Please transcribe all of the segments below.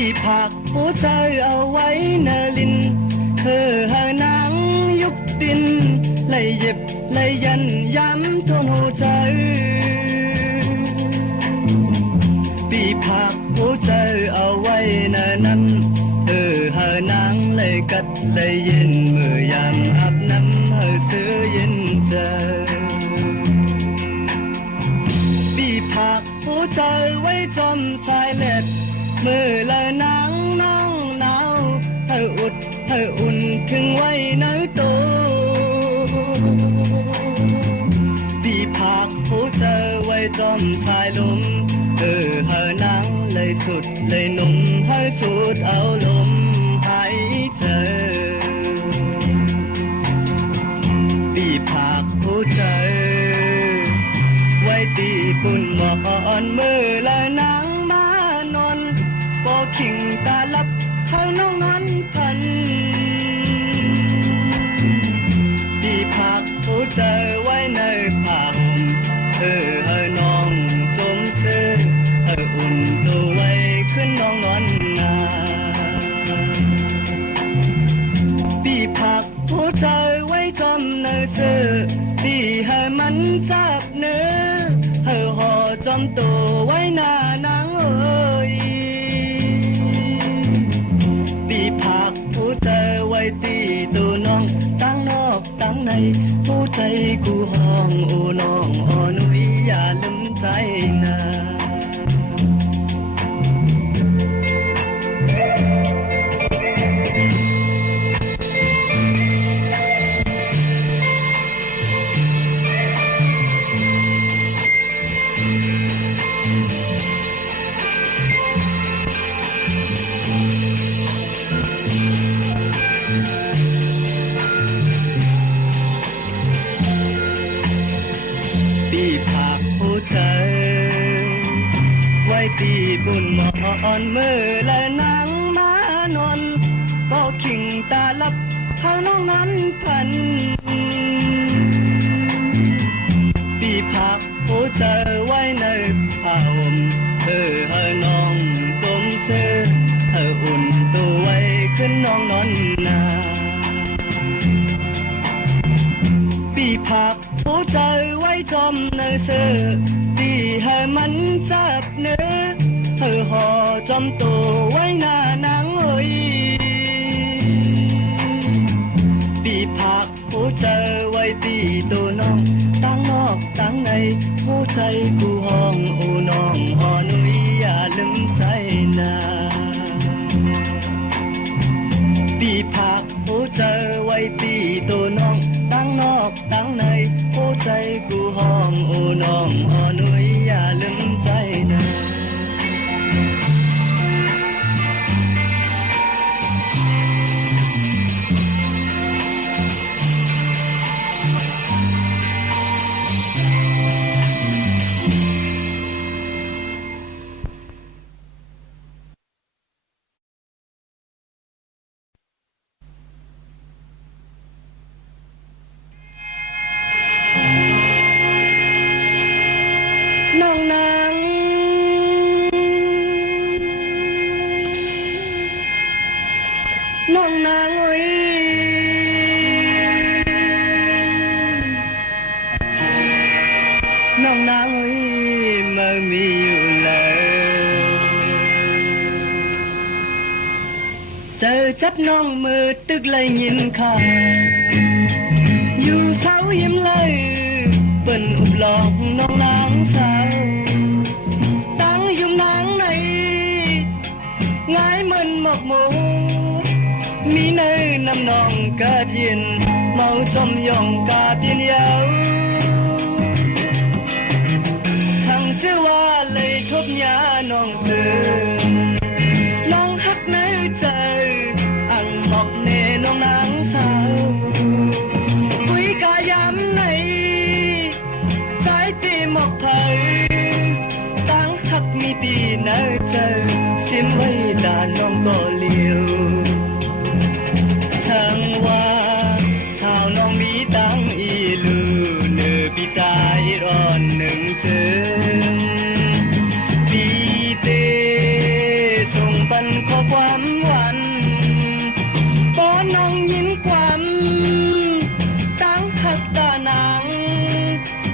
ปีผักหัวใจเอาไว้นาลินเธอหานางยุกดินไล่เย็บไล่ยันย้ำทนหัวใจปีผักหัวใจเอาไว้นานั้นเธอหานางไล่กัดไล่เย็นเมื่อยามอาบน้ำเฮอเสือเย็นใจปีผักหัวใจไว้จอมสายเล็ดเมื่อละนางน้องหนาวเธออุดเธออุ่นถึงไว้เนื้อโตปีผักหัวใจไว้จอมสายลมเหานางเลยสุดเลยหนุ่มให้สุดเอาลมหายใจปีผักหัวใจไว้ตีปุ่นหมอนเมื่อละนางมานอนพอขิงตาลับเธอน้องนั้นพันปีผักหัวใจไว้ในผ้าห่มให้น้องจมเสื้ออุ่นตัวไว้ขึ้นน้องนอนนาปีผักหัวใจไว้จำเนื้อเสื้อปีให้มันจับเนื้อห่อจอมตัวไว้หน้านางเอ้ยปีผักหัวใจไว้ตีตัวน้องตั้งนอกตั้งในหัวใจกูห้องโอ้น้องอ่อนนุยอย่าลืมใจนะตีบุญหมอนเมื่อและนางมานอนก็ขิงตาลับเท่าน้องนั้นพันปีผักหัวใจไว้ในผ้าห่มให้น้องจมเสื้ออุ่นตัวไว้ขึ้นน้องนอนนาปีผักหัวใจไว้จอมในเสื้อปีให้มันจับเนื้อห่อจอมตัวไว้หน้านางเอ้ยปีผักหัวใจไว้ตีตัวน้องตั้งนอกตั้งในหัวใจกูห้องโอ้น้องอ่อนนุยอย่าลืมใจนะปีผักหัวใจไว้ตีตัวน้องตั้งนอกตั้งในหัวใจกูห้องโอ้น้องอ่อนนุยอย่าลืมใจนะน้องนางเอ้ยน้องนางเอ้ยมามีอยู่แล้วเจอจับน้องมือตึกเลยยินข่าวอยู่เท้ายิ้มเลยเปิ้นอุบหลอกน้องนางสาวตั้งยุ่มนางในง่ายมันหมกหมูมีเนยน้ำนองกาเย็นเมาจมยองกาเปียนยาวทั้งเจ้าว่าเลยทบยาน้องเจอน้องฮักในใจอังหมอกเนน้องนางสาวคุยกายำในสายตีหมอกเผยตั้งฮักมีตีเนยเจอซิมไว้ด่านน้องก็เลี้ยวทั้งว่าสาวน้องมีตังอีลูเนื้อปีใจร้อนหนึ่งเจอปีเตส่งปันขอ อความหวันป้อนน้องยินความตั้งหักตานาง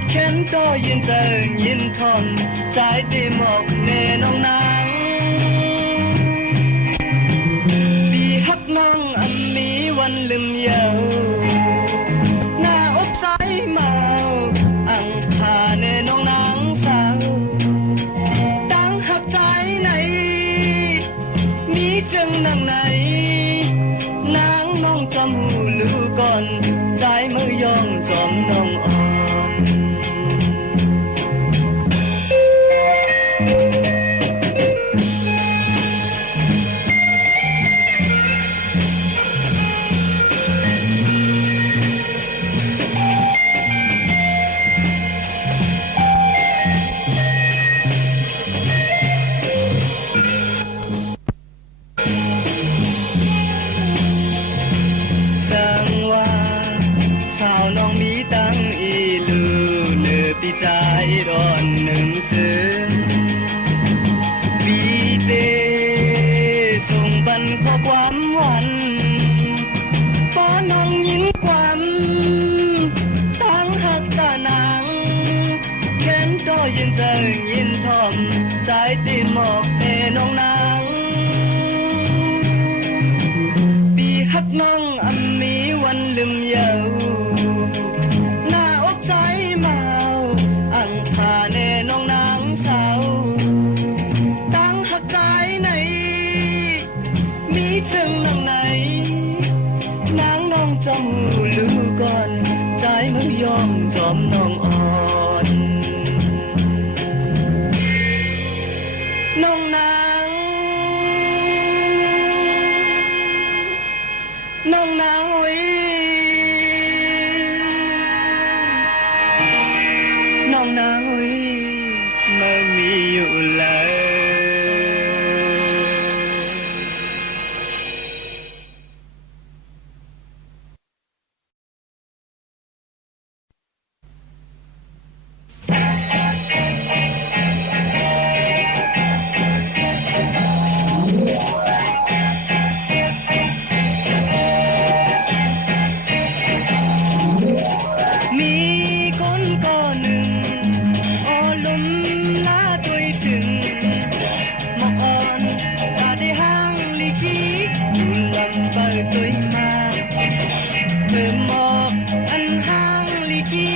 แค้นก็ยินเจอยินทอนใจตีหมอกเนน้องนางปีฮักน้องอันมีวันลืมเยาหน้าอกใจเมาอังคาเนน้องนางสาวตั้งหักใจไหนมีจึงนางไหนนางน้องจำหูลือก่อนใจมือยองจอมน้องอ่อนสังว่าสาวน้องมีตั้งอีลือเลือปีใจร้อนหนึ่งถึงปีเตส่งบันข้อความหวันป้อน้องยินความตั้งหักตานางแค้นก็ยินเจอยินทอมใจตีหมอกเอน้องนางปีฮักน้องอันมีวันลืมเยาหน้าอกใจเมาอังคาเนน้องนางสาวตั้งหักใจไหนมีจึงนางไหนนางน้องจำหูลือก่อนใจมือยอมจอมน้องอ่อนน้องนางน้องนางโอ้ยน้องนางโอ้ยไม่มีอยู่แล้ว มีคนก็หนึ่งอ้อลุมลาตัวถึงหมอกอ่อนตาได้ห้างลีกีอยู่ลำเบอตัวมาเธอหมอกอันห้างลีกี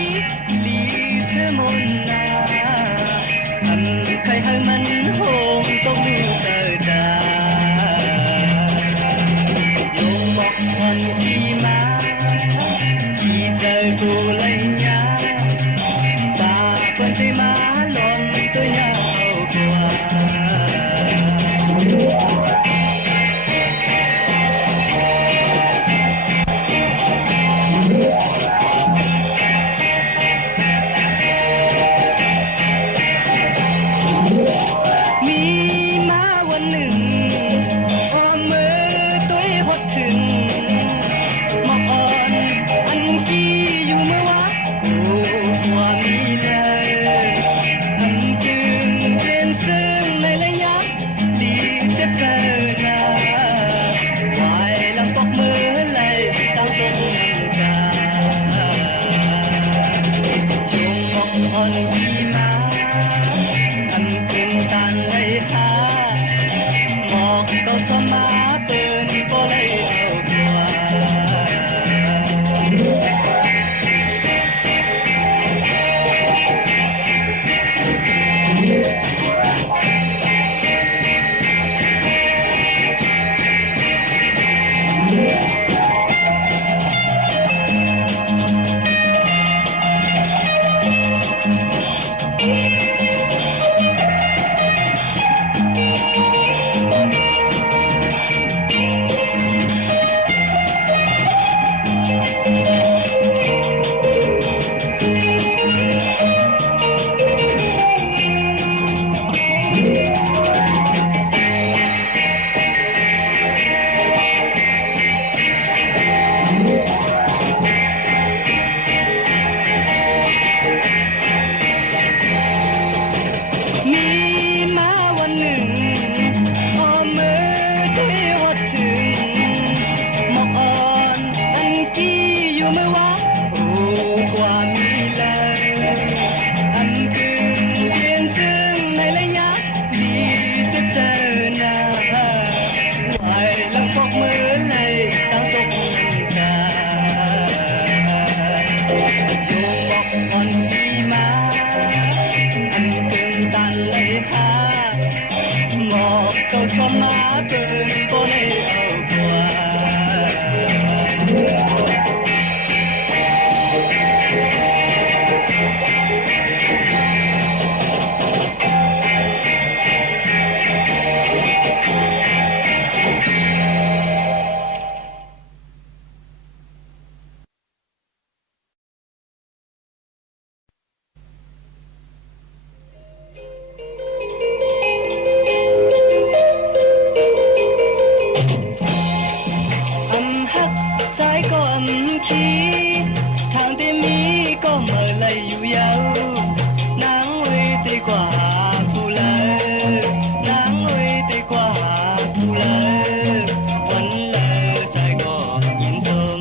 ลีเธอมนนาอันใครให้มันโหงต้องดูเธอตาโยมหมอกอ่อนดีมาที่เจอกูเลยยาบาคนที่มาหล่นตัวยาวกว่ามีมาวันหนึ่งอ้อมมือตัวหดถึงหมอกอ่อนอันกี้อยู่เมื่อวะโอ้ว่ามีเลยอันจึงเปลี่ยนซึ่งในระยะดีจะเจอหน้าวายลำตกมือเลยตั้งตัวน้ำตาจงหมอกอ่อนดีมาอันจึงตันเลยหาหมอกก็สมาเตือนก็เลยเอากว่า ม ขี้ทางที่มีก็เมื่อไรอยู่ยาวนางไว้ดีกว่าผู้เลยนางไว้ดีกว่าผู้เลยวันเลยใจก็ยินดม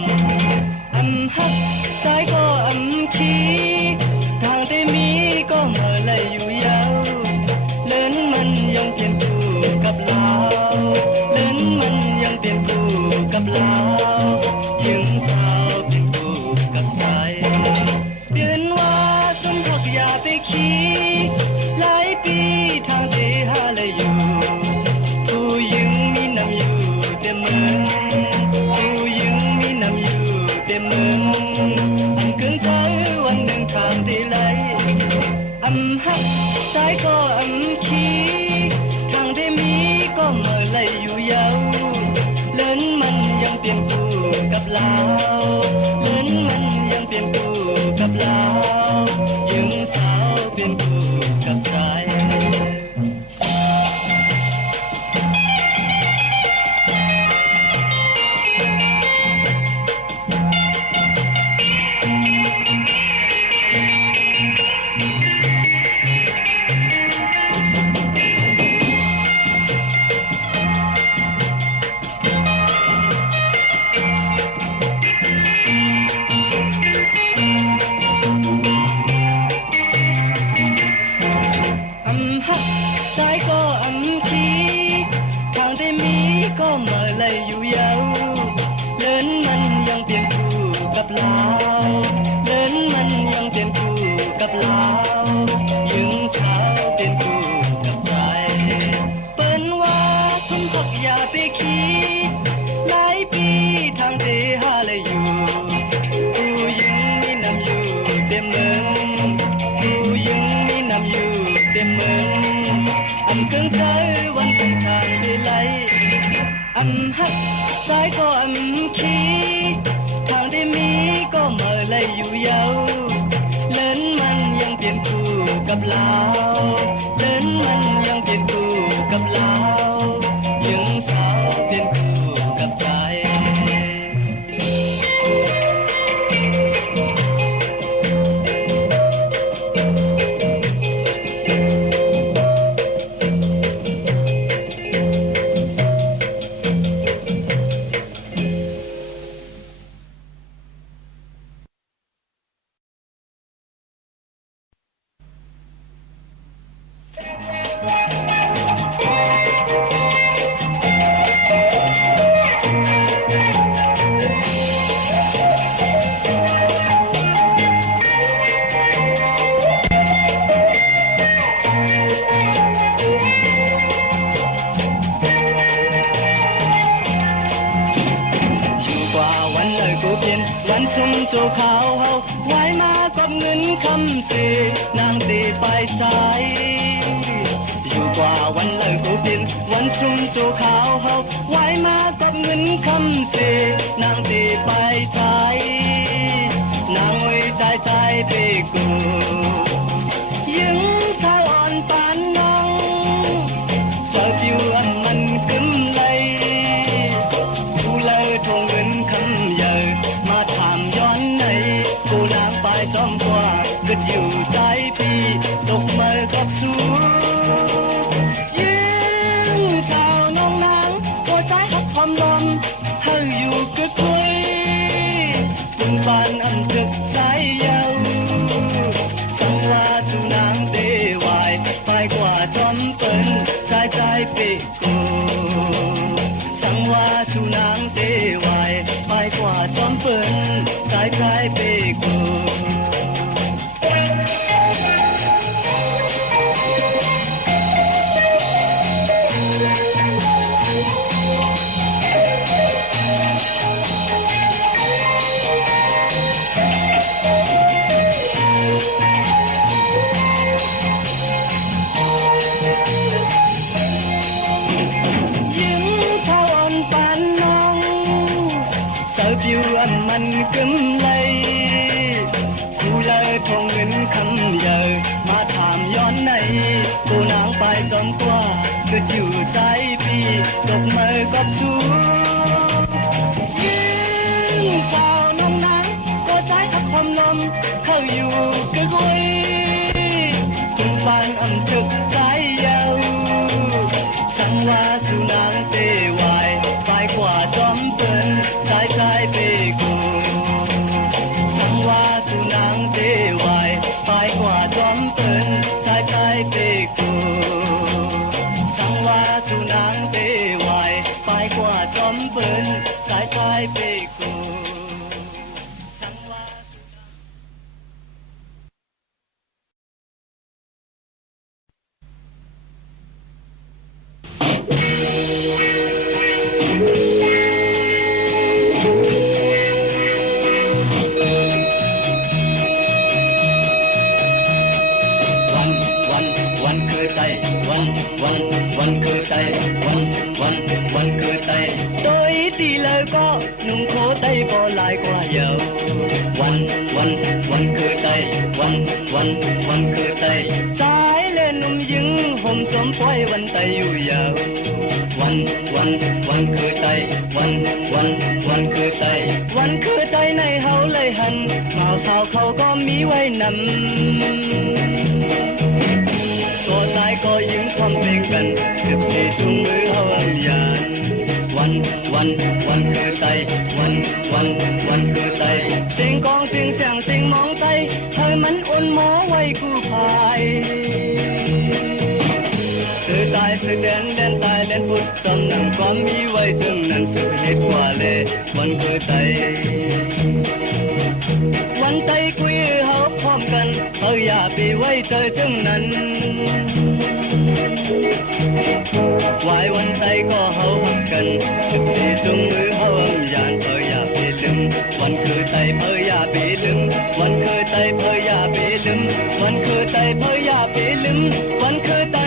ฮักใจก็ขี้ทางที่มีก็เมื่อไรอยู่ยาวเล่นมันยังเปลี่ยนคู่กับเราเล่นมันยังเปลี่ยนคู่กับเราถึงสาวเปลี่ยนคู่กับใครเดือนว่าสมพักอย่าไปขี้หลายปีทางที่หาเลยอยู่ผู้ยังมีน้ำอยู่เต็มเมืองผู้ยังมีน้ำอยู่เต็มเมืองเกินใจวันหนึ่งทางที่ไหลฮักใจก็ขี้ทางที่มีก็เมื่อไรอยู่ยาวเล่นมันยังเปลี่ยนคู่กับเราเล่นมันยังเปลี่ยนคู่กับเรายังสาวเปลี่ยนคู่กับใครใจก็ขี้ทางที่มีก็เมื่อไรอยู่ยาวเล่นมันยังเปลี่ยนคู่กับเราเล่นมันยังเปลี่ยนคู่กับเรายังสาวเปลี่ยนคู่กับใจเปิ้นว่าสมพักอย่าไปขี้หลายปีทางที่หาเลยอยู่ผู้ยังมีน้ำอยู่เต็มเมืองผู้ยังมีน้ำอยู่เต็มเมืองเกินใจวันเป็นทางที่ไหลฮักใจก็ขี้ทางที่มีก็เมื่อไรอยู่ยาวเล่นมันยังเปลี่ยนคู่กับเราเล่นมันยังเปลี่ยนคู่กับเรายังสาวเปลี่ยนคู่กับใจวันซุ่มโจขาวเฮาไว้มากับเงินคำเสนางตีไปสายอยู่กว่าวันเลยกูเป็นวันซุ่มโจขาวเฮาไว้มากับเงินคำเสนางตีไปสายนางไว้ใจไปกูยังสาวอ่อนปานน้องเจ้าผิวมันกึมเลยกูเลยทงเงินคำใหญ่มาถามย้อนในกูนางไปจอมกว่าก็อยู่ใจปีตกมือกับสูยืนสาวน้องนางหัวใจหักความลมเธออยู่กึกคุยเป็นปานตึกใจยาวสังว่าสูนางเตวายไปกว่าจอมเปิ้นใจปีกูสังว่าสูนางเตวายไปกว่าจอมเปิ้นใจปีกูผิวมันกึมเลยกูเลยทงเงินคำใหญ่มาถามย้อนในกูนางไปจอมกว่าก็อยู่ใจพี่ตกมือกับชูยืนสาวน้องนาง อยู่กึกไว้สุนฟางอ่ำถึกสายยาวสังว่าสุนางเตวายฝ่ายขวาจอมเปิ้นสายซ้ายเปกูสังว่าสุนางเตวายฝ่ายขวาจอมเปิ้นสายซ้ายเปกูสังว่าสุนางเตวายฝ่ายขวาจอมเปิ้นสายซ้ายเปกูวันคือไตวันคือไตวันคือไตโดยตีเลยก็นุ่งโคไตบ่ลายกว่าเยาวันคือไตวันคือไตสายเล่นนุ่มยิงห่มจมปล่อยวันไตอยู่ยาววันคือไตวันคือไตวันคือไตในเฮาเลยหันข่าวสาวเขาก็มีไว้นำก็ซ้ายก็ยิงความเพลงกัน14จุงมือเฮาอันยานวันคือไตวันคือไตเสียงกองเสียงเสียงเสียงมองไตเธอมันอ่อนหมอไว้กู้ภัยคือตายคือเด่นตายเล่นบุตรตำหนังความมีไว้ถึงนั้นสุดฤทธิ์กว่าเลยวันคือไตวันไตคุยเฮาพร้อมกันอย่าไปไว้เจอจึงนั้นวายวันไตก็เฮาหักกัน14จุงมือเฮาอังยานอย่าไปลืมวันคือไตอย่าไปลืมวันคือไตอย่าไปลืมวันคือไตอย่าไปลืมวันคือไต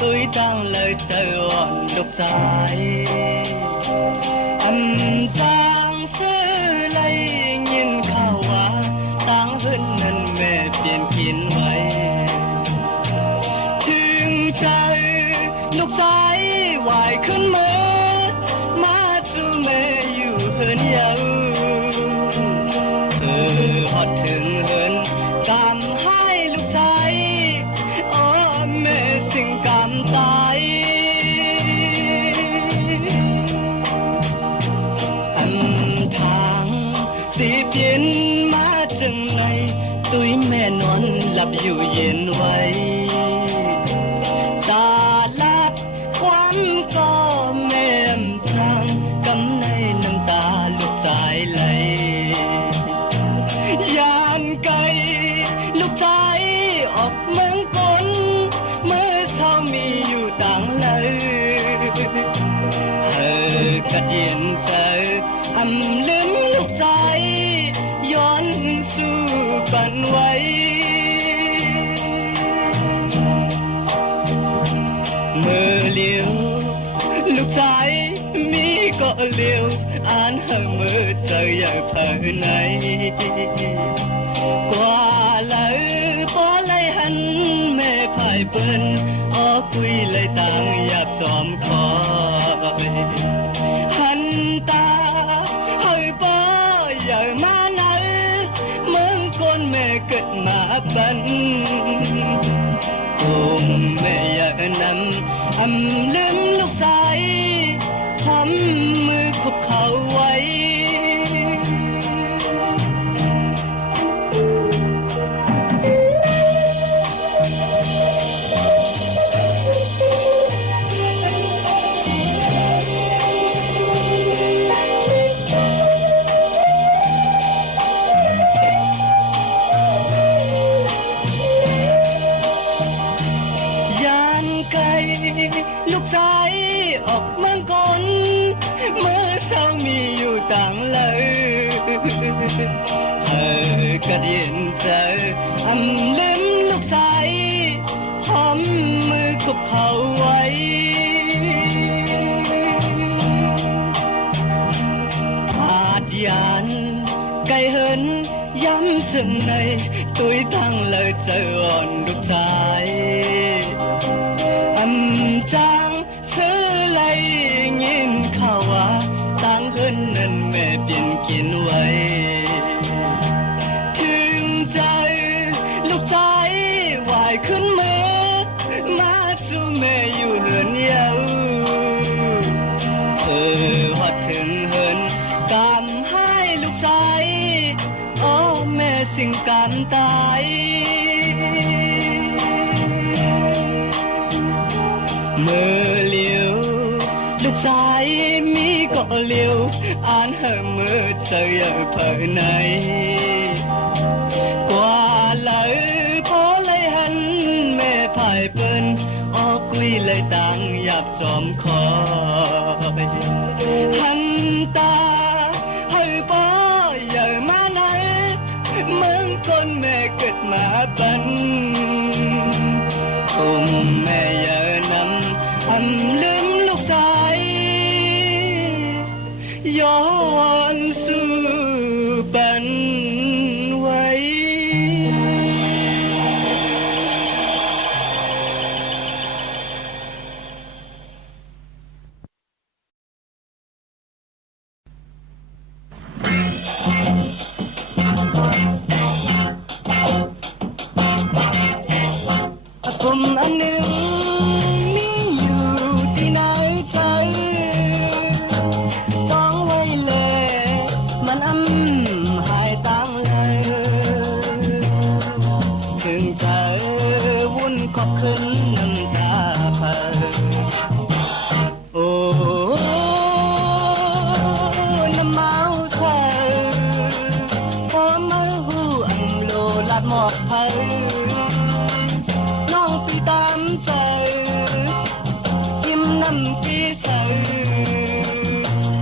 tôi đang lời chờ lúc dài âm trang sư lấy nhìn khảo hoa tăng hơn nên mẹ biển kín mây thương trời lúc dài hoài khấn mơ mà chú mẹอยู่hơn nhau hot thương hơn cảm hai lúc dài mẹ sinh cảm tái âm thángสีเปลี่ยนมาจังไงตุ้ยแม่นอนหลับอยู่เย็นไว้ตาลัดความก็แม่มจางกำในน้ำตาลูกสายไหลยามไกลลูกสายออกเมืองกลเมื่อเช้ามีอยู่ต่างเลย ก็เย็นเจออำลืมลูกใจย้อนสู่ปันไว้เมื่อเลี้ยวลูกชายมีก็เลี้ยวอ่านหามือเจออย่าเผลอไหนกว่าเลยพอเลยหันแม่พายเปิ้นออกคุยเลยต่างหยาบจอมคอยหันตาเฮ้ยป้ออย่ามาไหนเมืองคนแม่เกิดมาปันแม่อย่านำอำลืมลูกชายทำมือคุบเขาไว้ลูกชายออกเมืองก่อนเมื่อเช้ามีอยู่ต่างเลยก็เย็นเจออำลืมลูกชายหอมมือคุบเขาไว้อาจยานไกลเหินย้ำซึ่งในตุยทั้งเลยเจออ่อนลูกชายจางซื้อไหลยินข่าวว่าต่างเฮินนั้นแม่เปลี่ยนกินไว้ถึงใจลูกชายวายขึ้นมือมาสู่แม่อยู่เหินเยาฮอดถึงเหินกำให้ลูกชายโอ้แม่สิ่งการตายเมื่อเลี้ยวลูกชายมีก็เลี้ยวอ่านหามือเจออย่าเผลอไหนกว่าเลยพอเลยหันแม่พายเปิ้นออกคุยเลยต่างหยาบจอมคอยหันตาให้ป้ออย่ามาไหนเมืองคนแม่เกิดมาปันแม่อย่านำอำลืมลูกชายย้อนสู่ปันไว้ผมอันหนึ่งมีอยู่ที่ไหนใจต้องไว้เลยมันหายตังเลยถึงเธอวุ่นขอบขึ้นน้ำตาเพอโอ้น้ำเมาเธอพอมาหูอันโลลาดหมอกเพอน้องปีตามใจยิ้มน้ำกีใส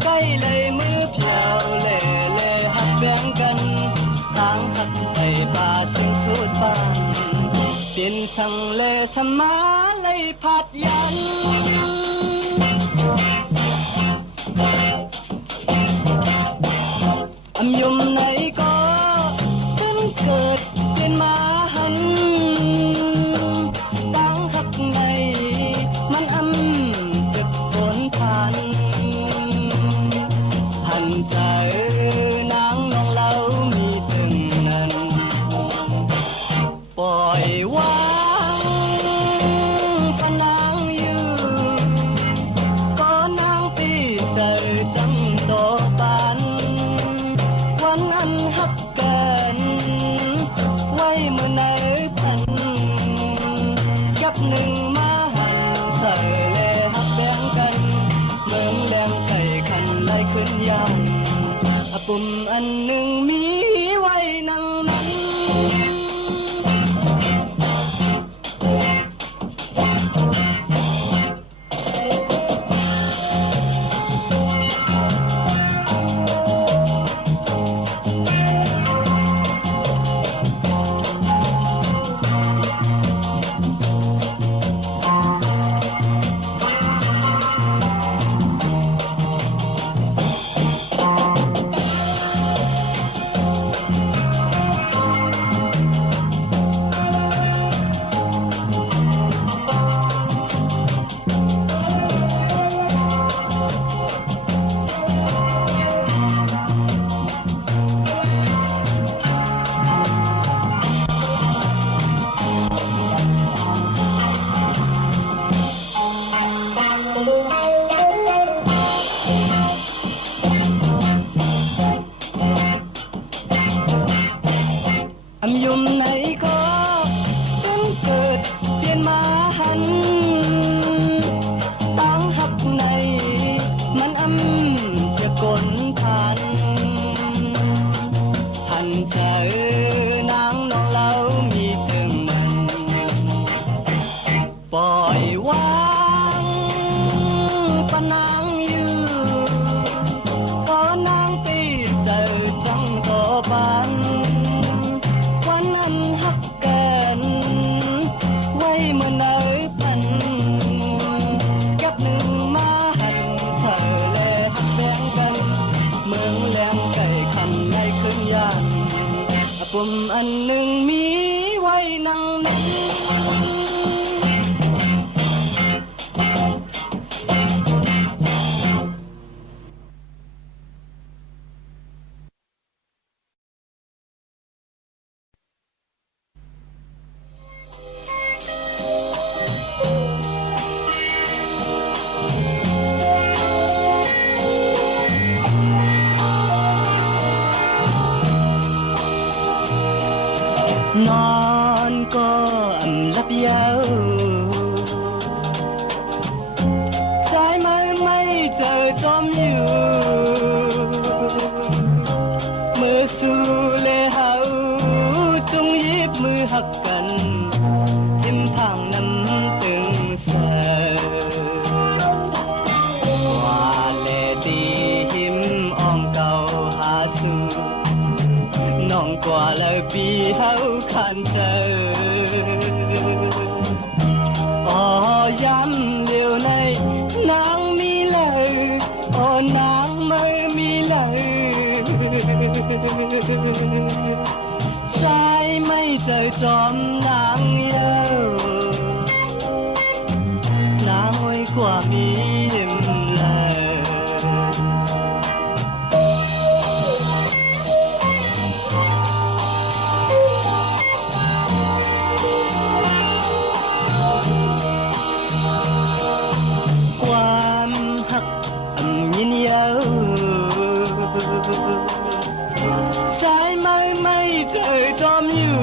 ใกล้เลยมือเพียวเล่เล่หักแบ่งกันต่างหักใจป่าสิ่งสุดฟังเป็นสังเลสมาเลยพัดยันอำยุมไหนก็เป็นเกิดเป็นมาหันตั้งหักในมันจึกฝนพันหันใจนางน้องเรามีถึงนั้นปล่อยวางปนางอยู่ก็นางปีเสือจำโตปันวันอันหักกันไว้เมื่อไหนพันกับหนึ่งมาหันใส่แลหักแบ่งกันเมืองแดงไก่คันไล่ขึ้นยังปุ่มอันหนึ่งมีไว้นั่งนั้น เ นอนก็หลับยาวสายไม้ไม่เจอจอมอยู่มือสู่เลเฮาจงยิบมือหักกันยิ้มพังน้ำตึงเสว่าเลตีหิมอ้อมเก่าหาสู่น้องกว่าเลยปีเฮาขันเจออ๋อยำเลี้ยวในนางมีเลยอ๋อนางไม่มีเลยใจไม่เจอจอมนางเยานางไว้กว่ามียิ้มเลยความหักยินยาวสายไม้ไม่เจอจอมอยู่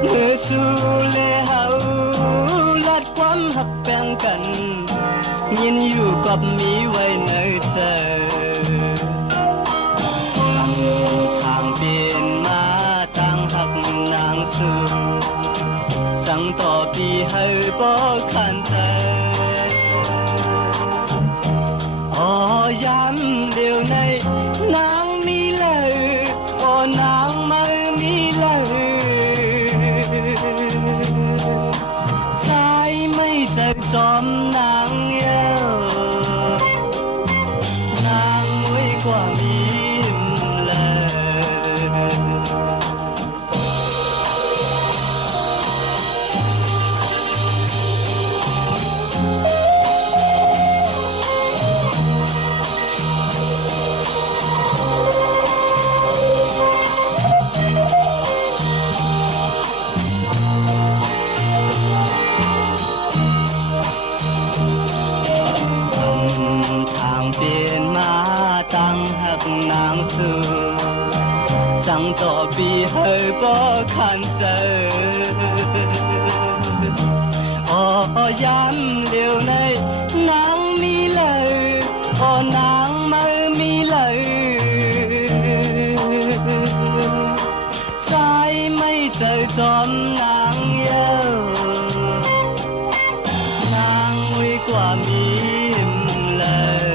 เมื่อสู่เลเฮาลัดความหักแบ่งกันยินอยู่กับมีไว้ในใจทางเปลี่ยนมาต่างหักนางสู่จังต่อปีให้บ่ขันใจอ๋อยำเดียวในนางมีเลยอ๋อนางไม่มีเลยสายไม่เจ็บจอมนางเยานางไว้กว่ามีเลยทางเปลี่ยนมาตั้งหักนางสู่จังต่อปีให้บ่ขันเจออ๋อยำเดียวในนางมีเลยอ๋อนางไม่มีเลยใจไม่เจอจอมนางเยานางไว้กว่ามีเลย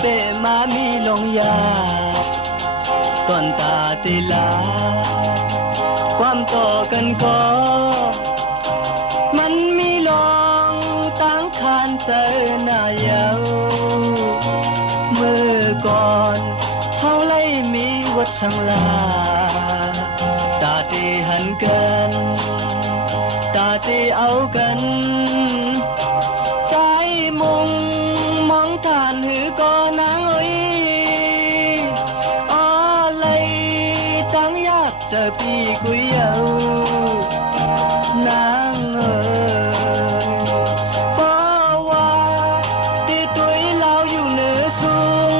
เปมามีลงยาก่อนตาติลาความต่อกันก็มันมีลองตั้งคานเจอหน้าเยาเมื่อก่อนเฮาไล่มีวัดสังลาตาตีหันกันตาตีเอากันใจมุงมองทานหือก็นางเอ้ยอ๋อเลยตั้งอยากเจอพี่คุยเอานางเ เพราะว่าที่ตัวเราอยู่เหนือสูง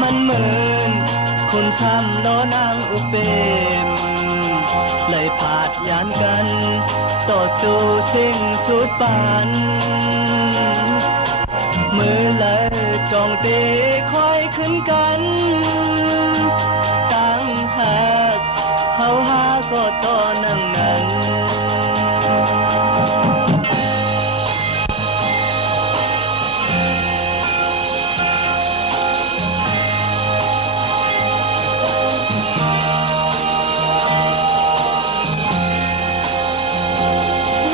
มันเหมือนคนทำโลนางอุเปมเลยผาดยานกันต่อจูสิ่งสุดปานมือเลยจองตีคอยขึ้นกันตั้งหากเขาหาก็ต่อนั่งนั้น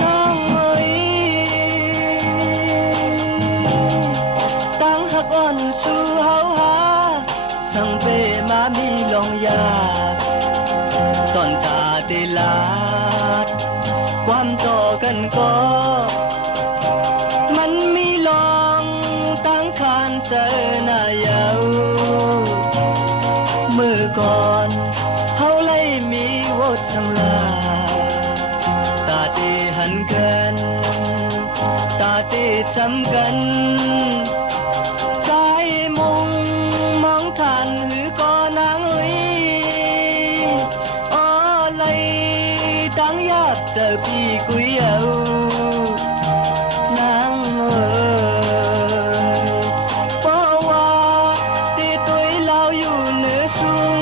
น้องเอ๋ยตั้งหักอ่อนสู่เฮาหาสั่งเปมามีลองยาตอนตาติลาดความต่อกันก็มันมีลองตั้งคานเจอหน้าเยามือก่อนเฮาเลยมีวดสังลาตาตีหันกันตาตีจำกันสายมุงมองทานหือก็นางเอ้ยอ้อเลยตั้งยากเจอพี่กุยเอานางเอ้ยเพราะว่าที่ตัวเราอยู่เหนือสูง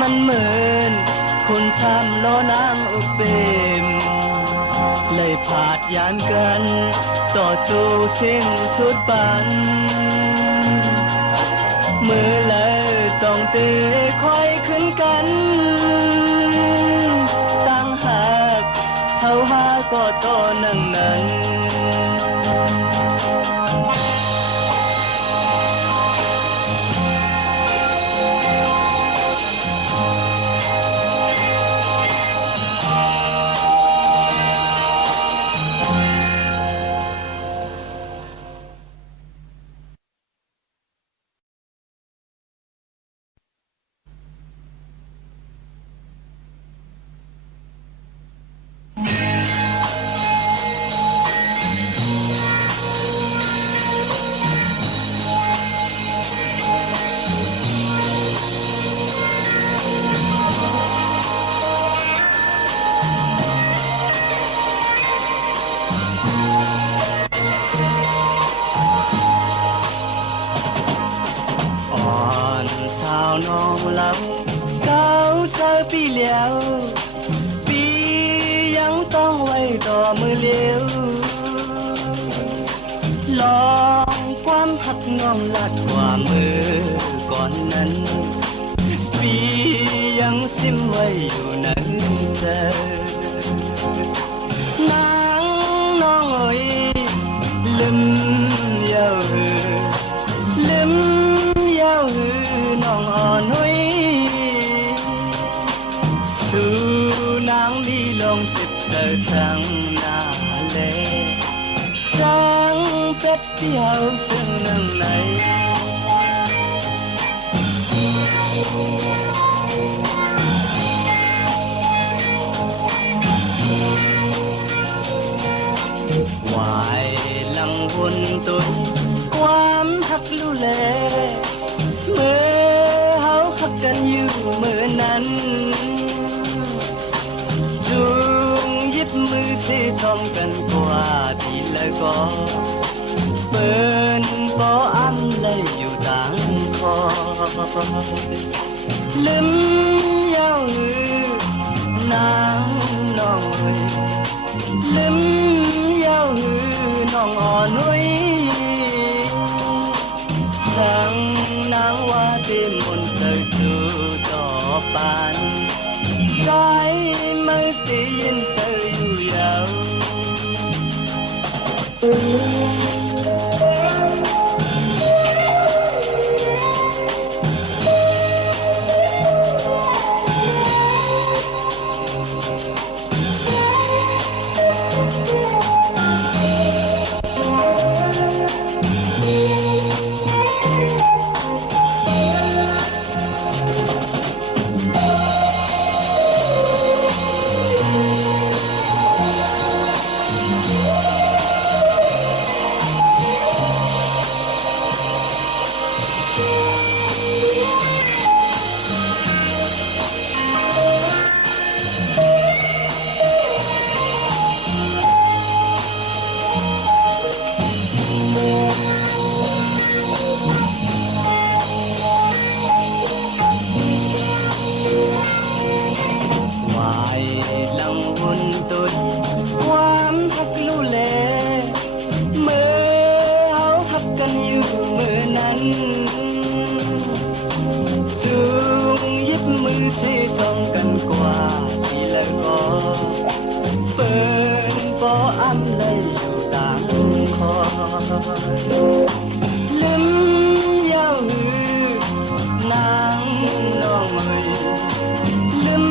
มันเหมือนคนทำโลนางอุเปมเลยผาดยานกันต่อจูสิ่งสุดปันมือเลยจองตีคอยขึ้นกันตั้งหากเขาหาก็ต่อนั่งนั้น อ่อนสาวน้องลำเก้าเจอปีแล้วปียังต้องไว้ต่อมือเลี้ยวลองความหักน้องลัดกว่ามือก่อนนั้นปียังซิมไว้อยู่นั้นเธอนางน้องเอ๋ยลืมเยาหือลืมเยาหือน้องอ่อนหยดูนางมีลงจิตเธอสั่งนาเลสั่งเป็ดเดียวซึ่งหนึ่งในวายลังหุ่นตุนความหักลู่แลเมื่อเฮาหักกันอยู่เมื่อนั้นจูงยิบมือที่ทอมกันกว่าทีละก็เปิ้นบ่อ้ำเลยอยู่ต่างคอลืมเยาหือนางน้องเอ้ยลืมเยาหือน้องอ่อนหยทั้งนางว่าที่มนต์เธอสู่ต่อปานใจไม่ได้ยินเธออยู่ยาว เ âm lấy dù đáng khó lắm yêu nàng nong mời lắm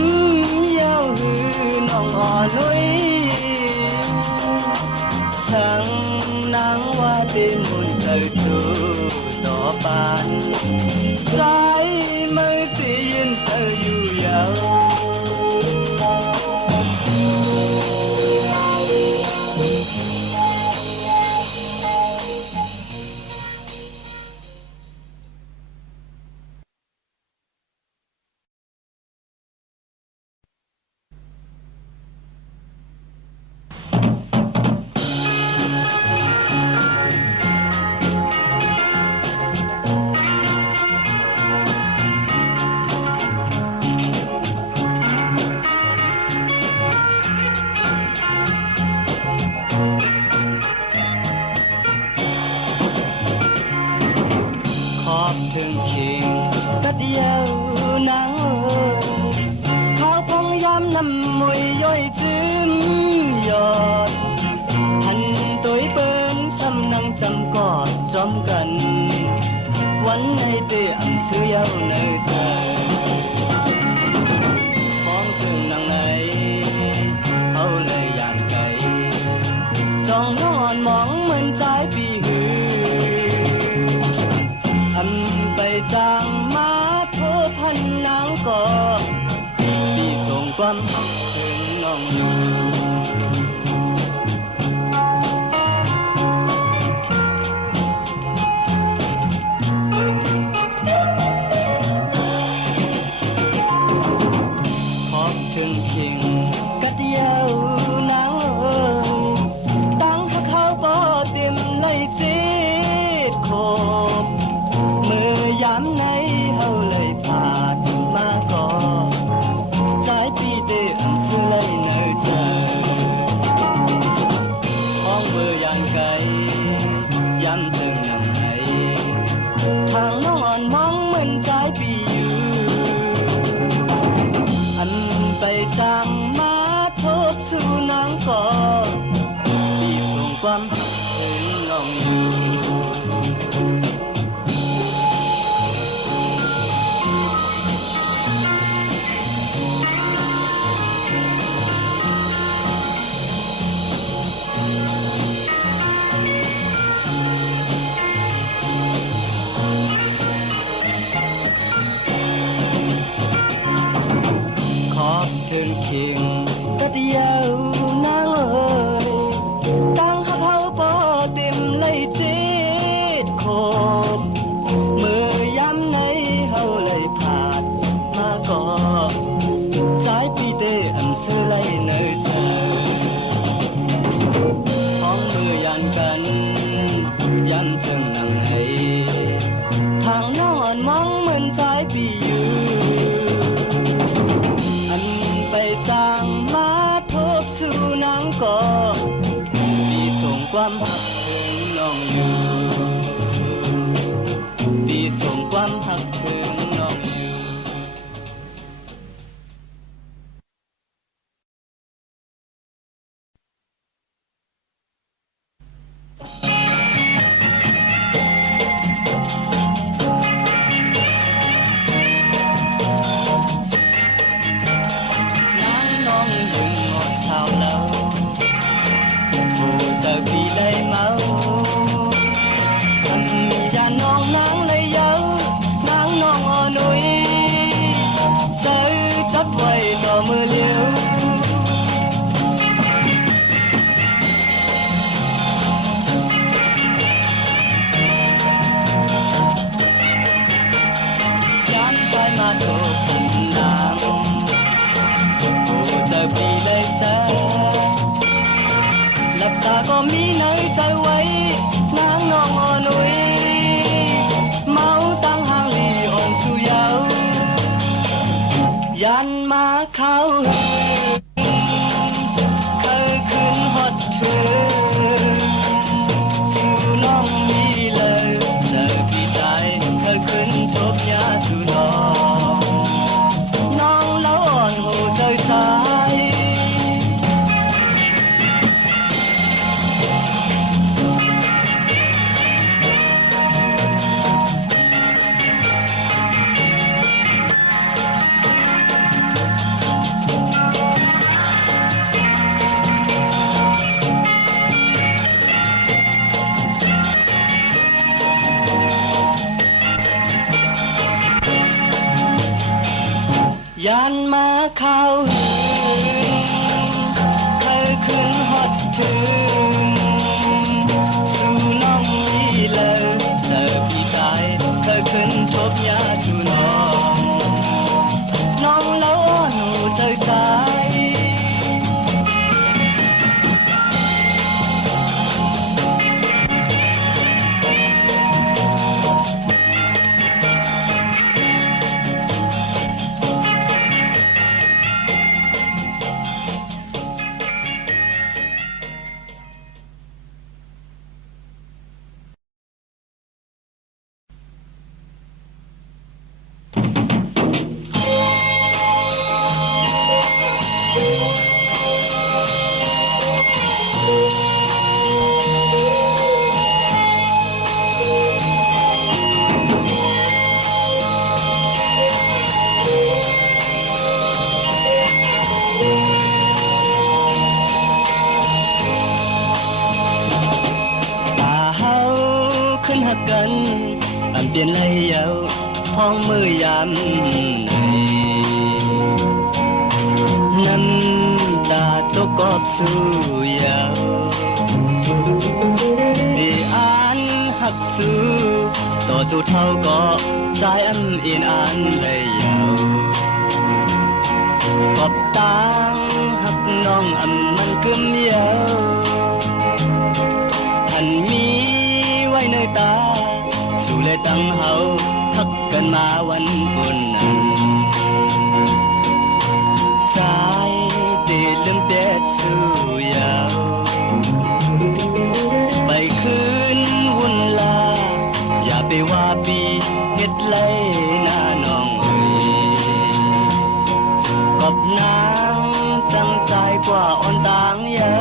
yêu nong ở núi tháng nắng hoa tên muôn thời thu gió ban trái mây tiên thời dù giàuถึงเคียงกัดเยาวนางเอ๋ยเขาพงยามนำมวยย่อยจืมยอดหันตัวเปิ้นซ้ำนังจำกอดจอมกันวันในเตะอันซื้อเยาเนยใจฟ้องถึงนางไหนเอาเลยยานไกลจ้องนอนมองเหมือนใจปีหือไปจางมาโทพันนางก่อปีส่งความถึงน้องอยู่ขอบถึงเพียงกัดเยาวนางเอ๋ยตั้งเขาบ่เต็มเลยเจ็ดขบยามไหนเฮาเลยผ่านมาก่อสายปีเดิมซื้อเลยเนยเจอห้องเบอร์ยานไกลย้ำเติมนำไหนทางน้องอ่อนมองเหมือนสายปีอยู่อันไปจางมาทบสู่นางก่อปีส่งความถึงน้องอยู่ถึงเคียงกัดเยาวนางเอ๋ยตั้งเขาปอเต็มเลยเจ็ดขบเมื่อยามไหนเฮาเลยผ่านมาก่อสายปีเตอำซื้อเลยเนยเจอห้องมือยันกันย้ำซึ่งนำให้ทางนอนมองเหมือนสายปีอยู่ไปสร้างมาทบสู่นางก่อปีส่งความหักถึงน้องอยู่ปีส่งความหักถึงน้องอยู่vì đây máu thầm già non nắng lấy dấu nắng non ở núi tới chấp quay đò mưa liêu chán vai mà đồ cùng làm giờ vì đây xa lập ta có mi nơi chơi quay ข้าวหืนเคยขึ้นฮอดถึงสู่น้องนี่เลยเสิร์ฟพี่ชายเคยขึ้นทบยาสู่น้องน้องแล้วหนูเสิร์ฟสาย ขึ้นหักกันอันเปลี่ยนเลยเยาพ้องมือยามไหนน้ำตาตกกอบสู่ยาวดีอ่านหักสู่ต่อสู่เท่าก็สายอันอินอ่านเลยเยากอบตางหักน้องอันมันกึมเยาท่านมีไว้ในตาสู่เลยตั้งเฮาทักกันมาวันบุญนั้นสายตีลืมเปียดสู่ยาวไปคืนวุ่นลาอย่าไปว่าปีเฮ็ดไรหน้าน้องเอ้ยกบนางจังใจกว่าอ่อนต่างเยา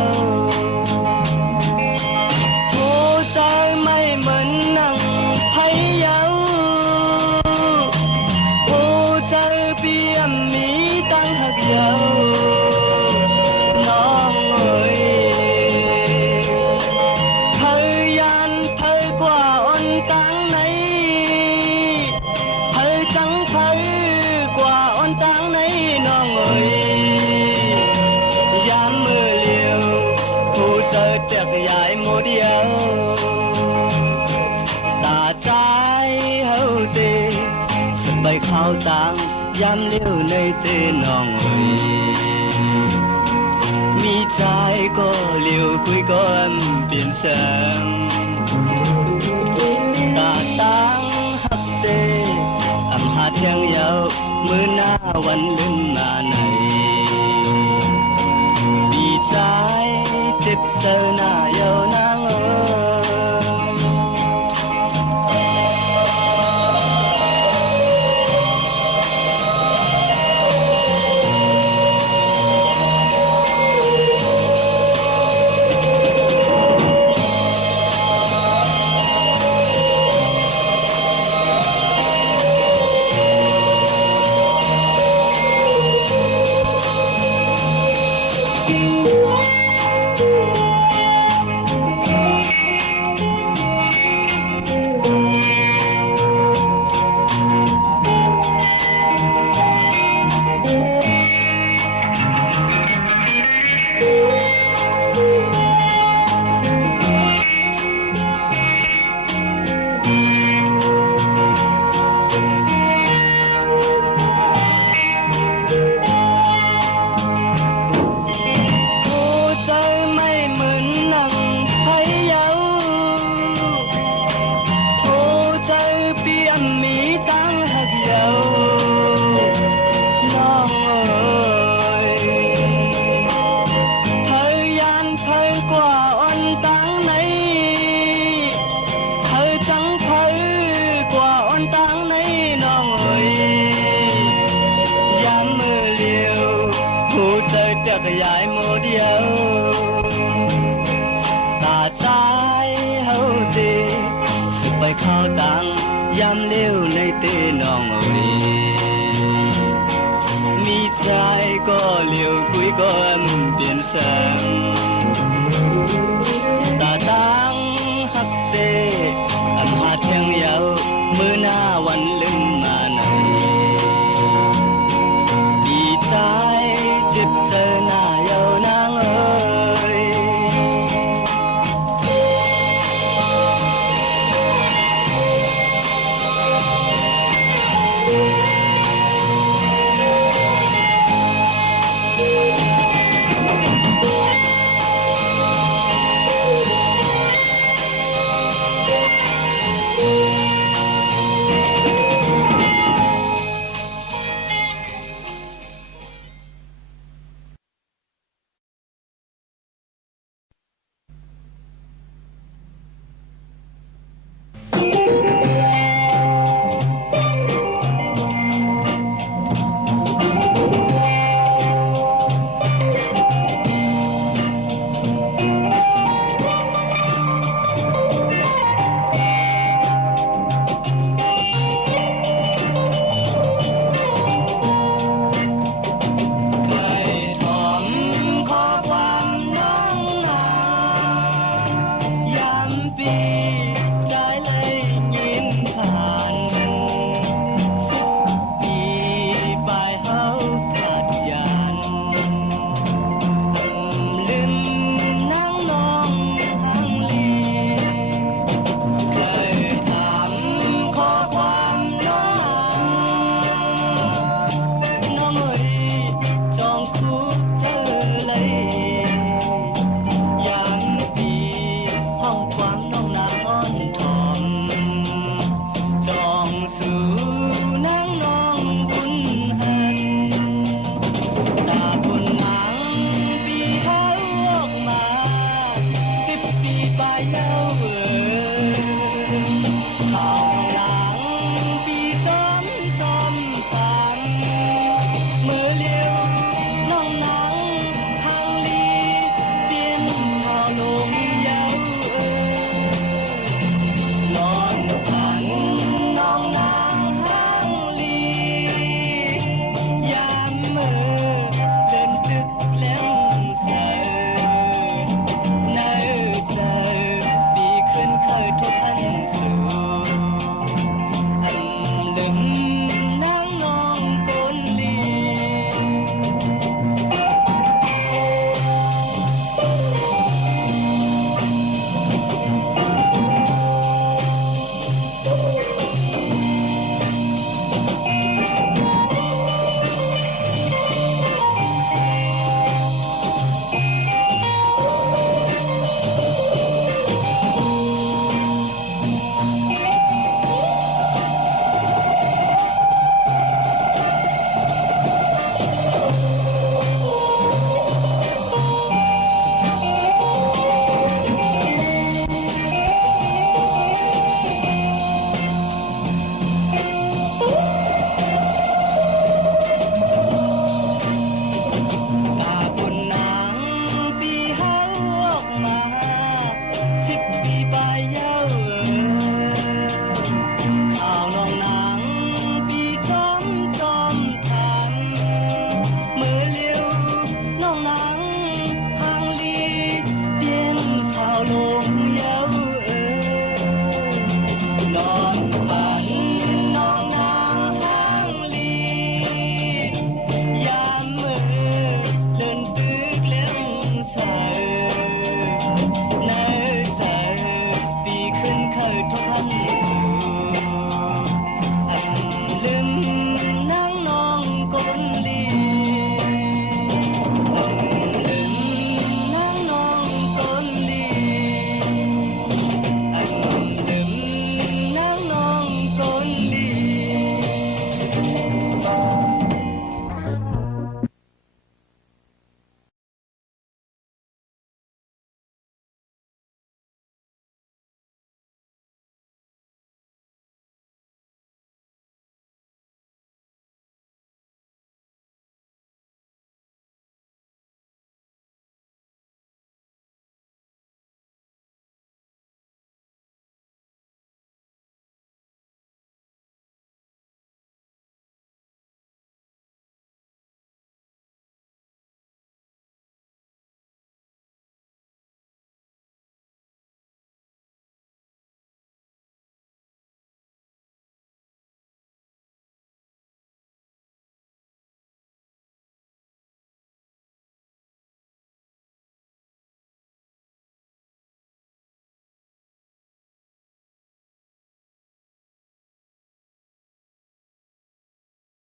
น้องเอ้ยเธอยันเธอกว่าอ่อนตังไหนเธอจังเธอกว่าอ่อนตังไหนน้องเอ้ยยามมือเลี้ยวผู้เจอเจ็กใหญ่โมเดียวตาใจเฮาเตสบายข้าวตังยามเลี้ยวในเตน้องเอ้ยมีใจก็เลี้ยวคุยก็เปลี่ยนแสงตาตั้งหักเตอำหาเทียงยาวมือหน้าวันลืมมาไหนมีใจเจ็บเสือหน้าเยาวนางเอ้ขยายโมเดียวตาใจเฮาเตสึกไปเข้าตังยามเลี้ยวในเตน้องเอ้ยมีใจก็เลี้ยวคุยก็เปลี่ยนแสง